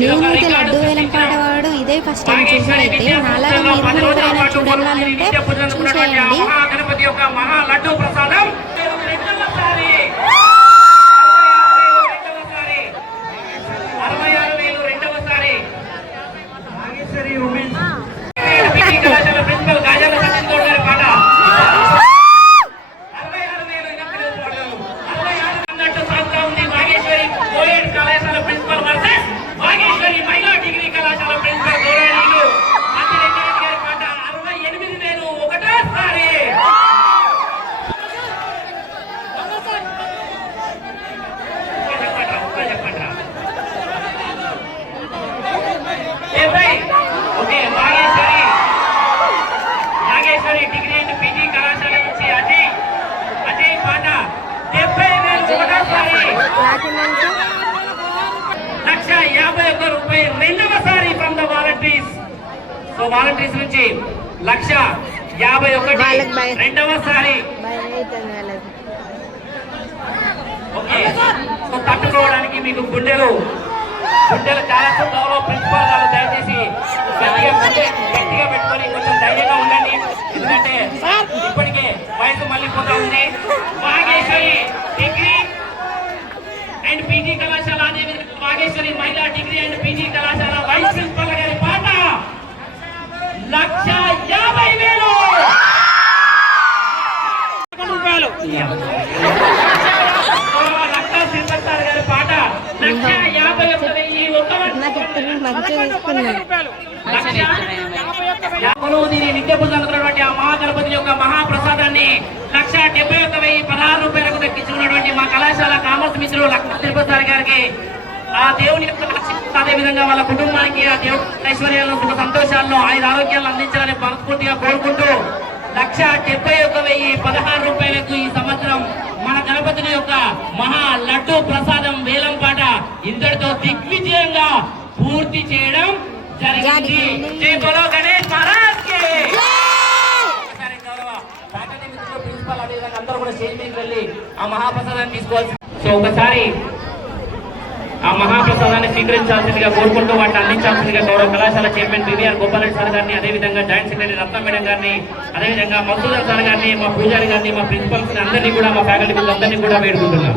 నేనైతే లడ్డు వేలం పాట వాడు ఇదే ఫస్ట్ టైం చూసాడైతే నాలాగా మీరు కూడా ఎవరైనా ఉంటే చూసేయండి. సో వాలంటీర్స్ నుంచి లక్ష యాభై ఒకటి వాళ్ళకి భయం. రెండవసారి. ఓకే. సో తట్టుకోవడానికి మీకు గుండెలు గుండెలు చాలా గౌరవ ప్రిన్సిపల్ గారు దయచేసి గట్టిగా పెట్టుకొని కొంచెం ధైర్యంగా ఉండండి. ఎందుకంటే ఇప్పటికే వయసు మళ్ళీ పోతా ఉంది. నాగేశ్వరి డిగ్రీ అండ్ పీజీ కళాశాల అదేవిధంగా నాగేశ్వరి మహిళా డిగ్రీ అండ్ పీజీ కళాశాల వైస్ ప్రిన్సిపల్ గారి పాట లక్ష యాభై వేలు! రూపాయలు. లక్ష శ్రీపతి సార్ గారి పాట. లక్ష యాభై ఒక్క వెయ్యి ఒక్క వంద నాకు ఇప్పుడు మంచిగా తీసుకున్నాను కొలువు దీని నిత్య పూజలు అందుకున్నటువంటి ఆ మహాగణపతి యొక్క మహాప్రసాదాన్ని లక్ష డెబ్బై ఒక్క వెయ్యి పదహారు రూపాయలకు దక్కించుకున్నటువంటి మా కళాశాల కామర్స్ మిత్రులు లక్ష్మణ తిరుపతి గారికి ఆ దేవుని యొక్క అదే విధంగా వాళ్ళ కుటుంబానికి ఆ దేవుడి డెబ్బై ఒక్క వెయ్యి పదహారు రూపాయలకు ఈ సంవత్సరం మన గణపతిని యొక్క మహా లడ్డు ప్రసాదం వేలం పాట ఇంతటితో దిగ్విజయంగా పూర్తి చేయడం జరిగింది. జై బోలో గణేష్ మహారాజ్కి! ఒకసారి గౌరవ ఫ్యాకల్టీ మిత్రులు, ప్రిన్సిపల్ అదేవిధంగా అందరూ కూడా స్టేజ్ మీదకి వెళ్ళి ఆ మహాప్రసాదాన్ని తీసుకోవాల్సి సో ఒకసారి మహాప్రసాదాన్ని స్వీకరించాల్సిందిగా కోరుకుంటూ వాటిని అందించాల్సిందిగా గౌరవ కళాశాల చైర్మన్ బివిఆర్ గోపాలరెడ్డి సార్ గారిని అదేవిధంగా జాయింట్ సెక్రటరీ రత్న మేడం గారిని అదేవిధంగా మసూదర్ సార్ గారిని మా పూజారి గారిని మా ప్రిన్సిపల్స్ అందరినీ కూడా మా ఫ్యాకల్టీ అందరినీ కూడా వేడుకుంటున్నాం.